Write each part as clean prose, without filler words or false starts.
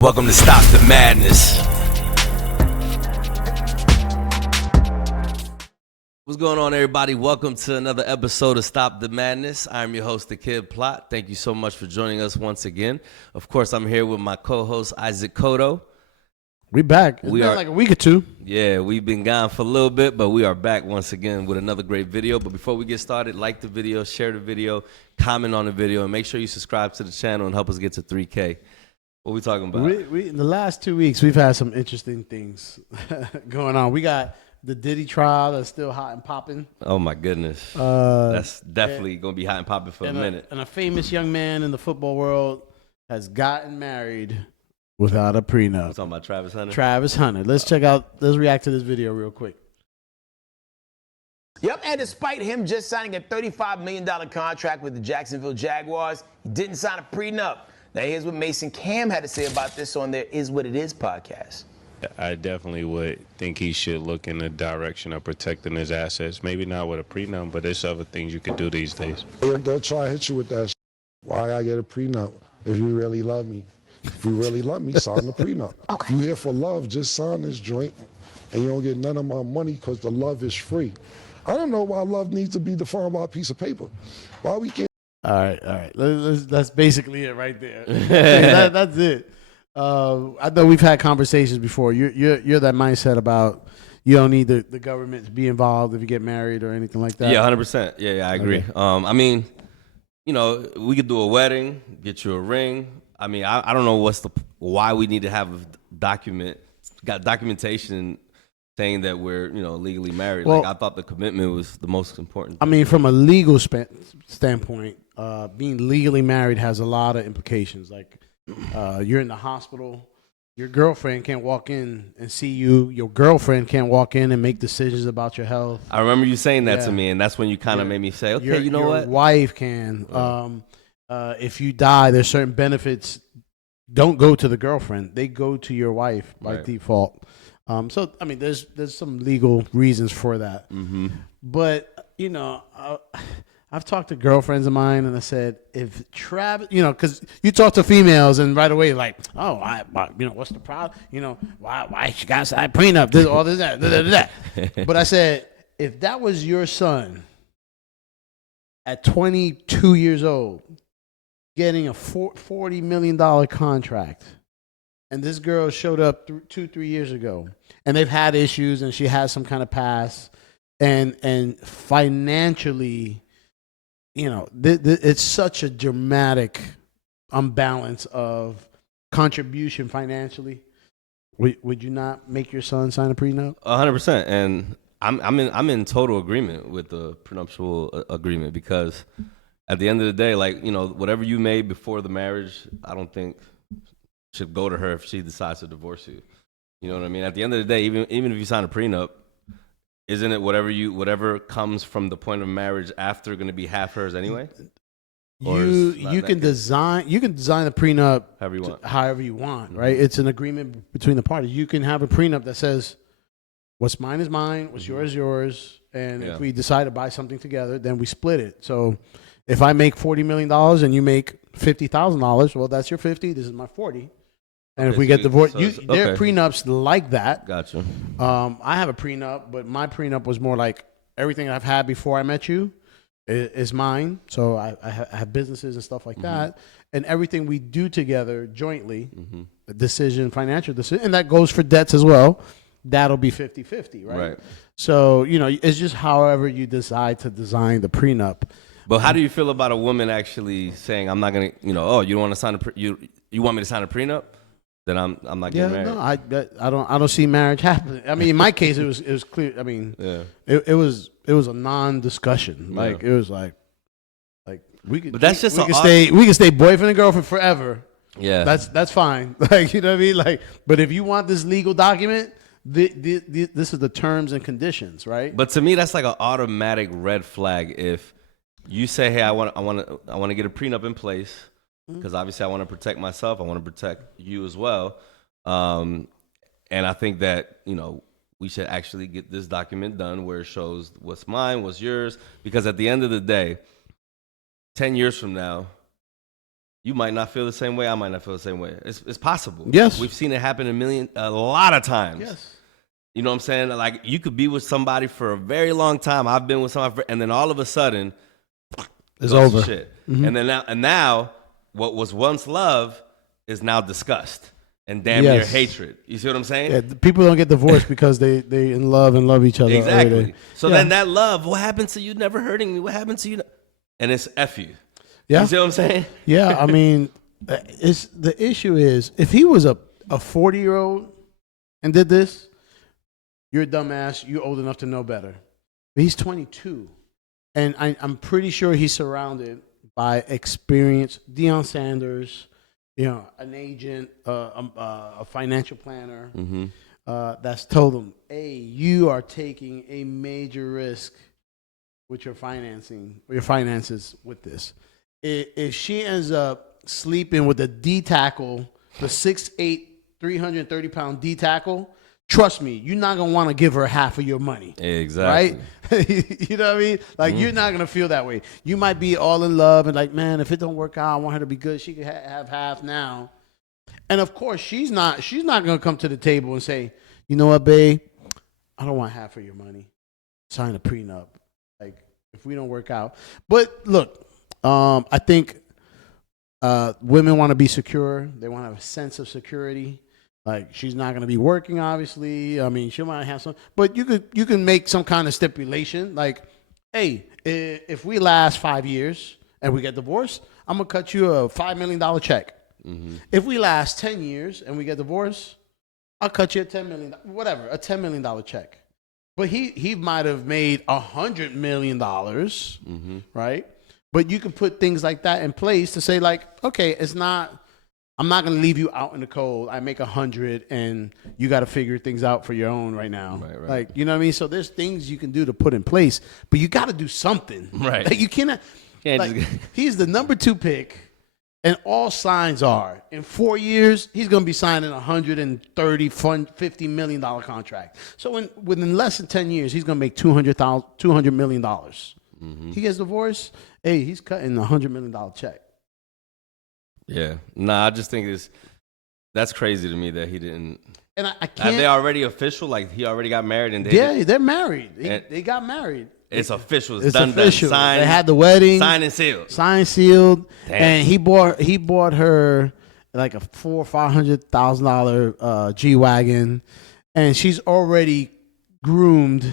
Welcome to Stop the Madness. What's going on, everybody? Welcome to another episode of Stop the Madness. I'm your host, The Kid Plot. Thank you so much for joining us once again. Of course, I'm here with my co-host, Isaac Cotto. We back. It's been like a week or two. Yeah, we've been gone for a little bit, but we are back once again with another great video. But before we get started, like the video, share the video, comment on the video, and make sure you subscribe to the channel and help us get to 3K. What we talking about? We in the last 2 weeks, we've had some interesting things going on. We got the Diddy trial that's still hot and popping. Oh, my goodness. That's definitely going to be hot and popping for a minute. And a famous young man in the football world has gotten married without a prenup. We're talking about Travis Hunter? Travis Hunter. Let's react to this video real quick. Yep, and despite him just signing a $35 million contract with the Jacksonville Jaguars, he didn't sign a prenup. Now, here's what Mason Cam had to say about this on their Is What It Is podcast. I definitely would think he should look in the direction of protecting his assets. Maybe not with a prenup, but there's other things you could do these days. They'll try to hit you with that. Why I get a prenup? If you really love me. If you really love me, sign the prenup. Okay. You here for love, just sign this joint, and you don't get none of my money because the love is free. I don't know why love needs to be defined by a piece of paper. Why we can't. All right. That's basically it right there. That's it. I know we've had conversations before. You're that mindset about you don't need the government to be involved if you get married or anything like that. Yeah, 100%. Yeah, I agree. Okay. I mean, you know, we could do a wedding, get you a ring. I mean, I don't know why we need to have documentation saying that we're, you know, legally married. Well, like, I thought the commitment was the most important thing. I mean, from a legal standpoint, being legally married has a lot of implications. Like, you're in the hospital, your girlfriend can't walk in and see you. Your girlfriend can't walk in and make decisions about your health. I remember you saying that to me, and that's when you kind of made me say, okay, you know what? Your wife can. If you die, there's certain benefits don't go to the girlfriend. They go to your wife by default. So, I mean, there's some legal reasons for that. Mm-hmm. But, you know, I've talked to girlfriends of mine, and I said, if Travis, you know, because you talk to females, and right away, like, oh, you know, what's the problem? You know, why she got a prenup, this, all this, that. But I said, if that was your son at 22 years old, getting a $40 million contract, and this girl showed up 2-3 years ago, and they've had issues, and she has some kind of past, and financially, you know, it's such a dramatic imbalance of contribution financially. Would you not make your son sign a prenup? 100%, and I'm in total agreement with the prenuptial agreement, because at the end of the day, like, you know, whatever you made before the marriage, I don't think should go to her if she decides to divorce you. You know what I mean? At the end of the day, even if you sign a prenup, isn't it whatever comes from the point of marriage after going to be half hers anyway? You can design the prenup however you want, right? Mm-hmm. It's an agreement between the parties. You can have a prenup that says, what's mine is mine, what's yours is yours, and if we decide to buy something together, then we split it. So if I make $40 million and you make $50,000, well, that's your 50. This is my 40. And if we get divorced, there are prenups like that. Gotcha. I have a prenup, but my prenup was more like everything I've had before I met you is mine. So I have businesses and stuff like that. And everything we do together jointly, financial decision, and that goes for debts as well, that'll be 50-50, right? So, you know, it's just however you decide to design the prenup. But how do you feel about a woman actually saying, I'm not going to, you know, oh, you don't want to sign you want me to sign a prenup? Then I'm not getting married. No, I don't see marriage happening. I mean, in my case, it was clear. I mean, it was a non-discussion. Like it was like we could. But that's just we could stay boyfriend and girlfriend forever. Yeah, that's fine. Like, you know what I mean? Like, but if you want this legal document, this is the terms and conditions, right? But to me, that's like an automatic red flag. If you say, hey, I want to get a prenup in place, because obviously I want to protect myself. I want to protect you as well. And I think that, you know, we should actually get this document done where it shows what's mine, what's yours. Because at the end of the day, 10 years from now, You might not feel the same way. I might not feel the same way. It's possible. Yes. We've seen it happen a lot of times. Yes. You know what I'm saying? Like, you could be with somebody for a very long time. I've been with somebody and then all of a sudden, it's over. Shit. And then now, what was once love is now disgust and damn near hatred. You see what I'm saying? Yeah, people don't get divorced because they in love and love each other. Exactly. So then that love, what happened to you never hurting me? What happened to you? And it's F you. Yeah. You see what I'm saying? Yeah, I mean, the issue is if he was a 40-year-old and did this, you're a dumbass. You're old enough to know better. But he's 22, and I'm pretty sure he's surrounded by experience. Deion Sanders, an agent, a financial planner that's told him, "Hey, you are taking a major risk with your finances with this. If she ends up sleeping with a D tackle, the 6'8", 330-pound D tackle, trust me, you're not gonna want to give her half of your money." Exactly. Right? You know what I mean? Like, you're not gonna feel that way. You might be all in love and like, man, if it don't work out, I want her to be good. She could have half now. And of course, she's not gonna come to the table and say, "You know what, babe? I don't want half of your money. Sign a prenup. Like, if we don't work out." But look, I think women want to be secure. They want to have a sense of security. Like, she's not going to be working, obviously. I mean, she might have some, but you can make some kind of stipulation. Like, hey, if we last 5 years and we get divorced, I'm going to cut you a $5 million check. If we last 10 years and we get divorced, I'll cut you a $10 million, whatever, a $10 million check. But he might have made $100 million, right? But you can put things like that in place to say, like, okay, I'm not going to leave you out in the cold. I make 100 and you got to figure things out for your own right now. Right. Like, you know what I mean? So there's things you can do to put in place, but you got to do something. Right. Like, you cannot, he's the number 2 pick. And all signs are, in 4 years, he's going to be signing a $150 million contract. So within less than 10 years, he's going to make $200 million. He gets divorced, hey, he's cutting a $100 million check. Yeah. Nah, I just think that's crazy to me that he didn't. And I can't. Are they already official? Like, he already got married? And they're married. They got married. It's official. It's done. official. Signed, they had the wedding. Signed and sealed. Signed, sealed. Damn. And he bought her like a $400,000 or $500,000 G-Wagon. And she's already groomed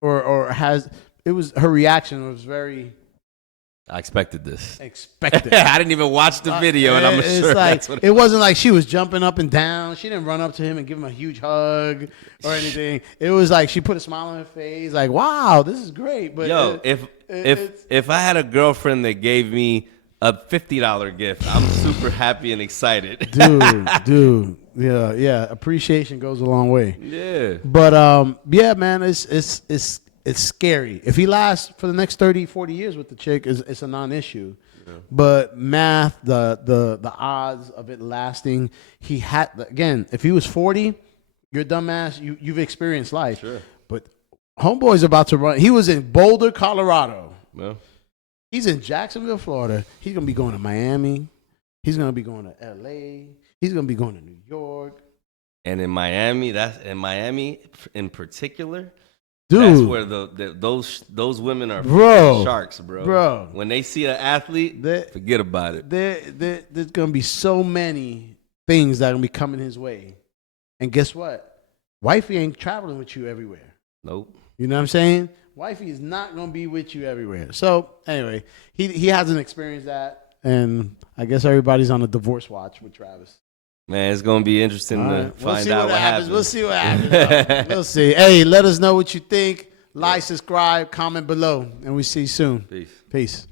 or has, her reaction was very... I expected this. I didn't even watch the video, and I'm sure that's what it wasn't like she was jumping up and down. She didn't run up to him and give him a huge hug or anything. It was like she put a smile on her face, like, "Wow, this is great." But if I had a girlfriend that gave me a $50 gift, I'm super happy and excited. dude, yeah, appreciation goes a long way. Yeah, but yeah, man, it's scary. If he lasts for the next 30, 40 years with the chick, it's a non-issue. Yeah. But math, the odds of it lasting, if he was 40, you're a dumbass, you've experienced life. Sure. But homeboy's about to run. He was in Boulder, Colorado. Yeah. He's in Jacksonville, Florida. He's going to be going to Miami. He's going to be going to L.A. He's going to be going to New York. And in Miami, in particular... Dude, that's where those women are sharks, bro. When they see an athlete, forget about it. There's gonna be so many things that are gonna be coming his way, and guess what? Wifey ain't traveling with you everywhere. Nope. You know what I'm saying? Wifey is not gonna be with you everywhere. So anyway, he hasn't experienced that, and I guess everybody's on a divorce watch with Travis. Man, it's going to be interesting to find out what happens. We'll see what happens. We'll see. Hey, let us know what you think. Like, subscribe, comment below, and we see you soon. Peace. Peace.